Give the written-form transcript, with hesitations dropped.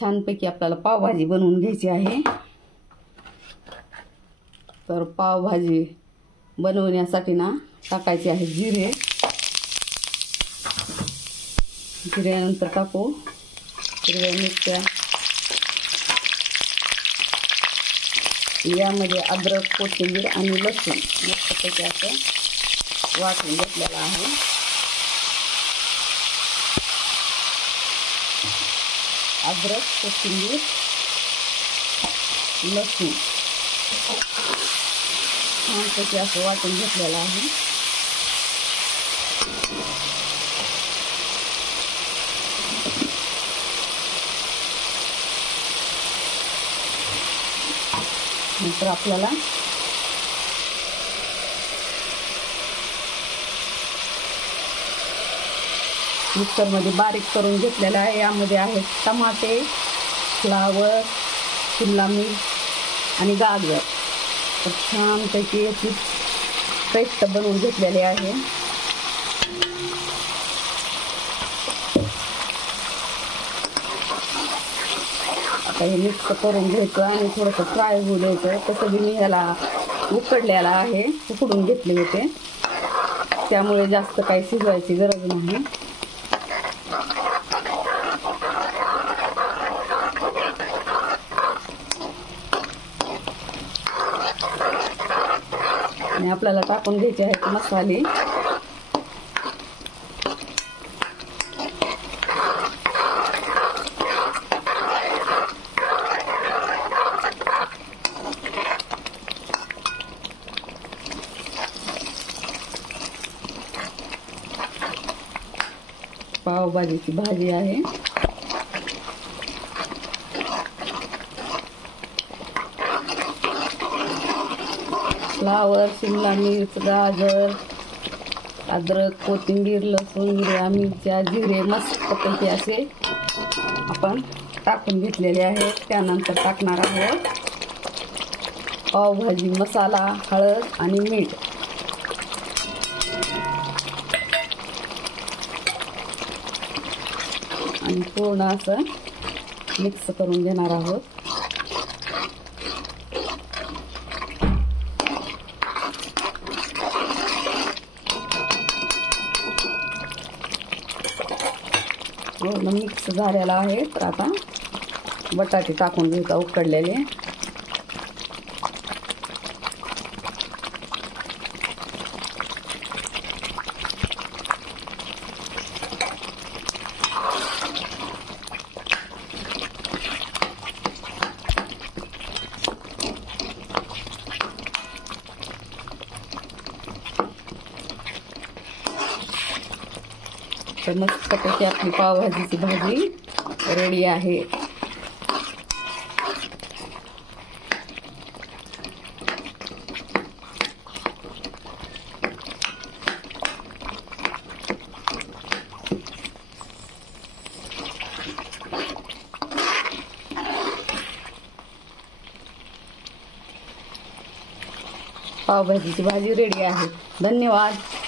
छानपैकी आपल्याला पावभाजी बनवून घ्यायची आहे। तर पावभाजी बनवण्यासाठी ना टाकायचे आहे जिरे। जिऱ्यानंतर टाकू हिरव्या मिरच्या, यामध्ये अद्रक, कोथिंबीर आणि लसूण मस्तपैकी असं वाटून घेतलेलं आहे। अद्रक, कोथिंबीर, लसूण छानपैकी असं वाटून घेतलेलं आहे। नंतर आपल्याला मिक्सरमध्ये बारीक करून घेतलेला आहे। यामध्ये आहेत टमाटे, फ्लावर, शिमला मिर्च आणि गाजर। तर छानपैकी याची पेस्ट बनवून घेतलेली आहे। आता हे मिक्स करून घ्यायचं आणि थोडंसं फ्राय होऊ द्यायचं। तसं मी ह्याला उकडलेला आहे, उकडून घेतले होते, त्यामुळे जास्त काही शिजवायची गरज नाही। आणि आपल्याला टाकून घ्यायचे आहेत मसाले। पावभाजीची भाजी आहे। फ्लावर, शिमला मिर्च, गाजर, अद्रक, कोथिंबीर, लसूण, हिरव्या मिरच्या, जिरे मस्तपैकी असे आपण टाकून घेतलेले आहेत। त्यानंतर टाकणार आहोत पावभाजी मसाला, हळद आणि मीठ। आणि पूर्ण असं मिक्स करून घेणार आहोत। पूर्ण मिक्स झालेला आहे। तर आता बटाटे टाकून घेऊ उकडलेले। तर मस्तपैकी आपली पावभाजीची भाजी रेडी आहे। पावभाजीची भाजी रेडी आहे। धन्यवाद।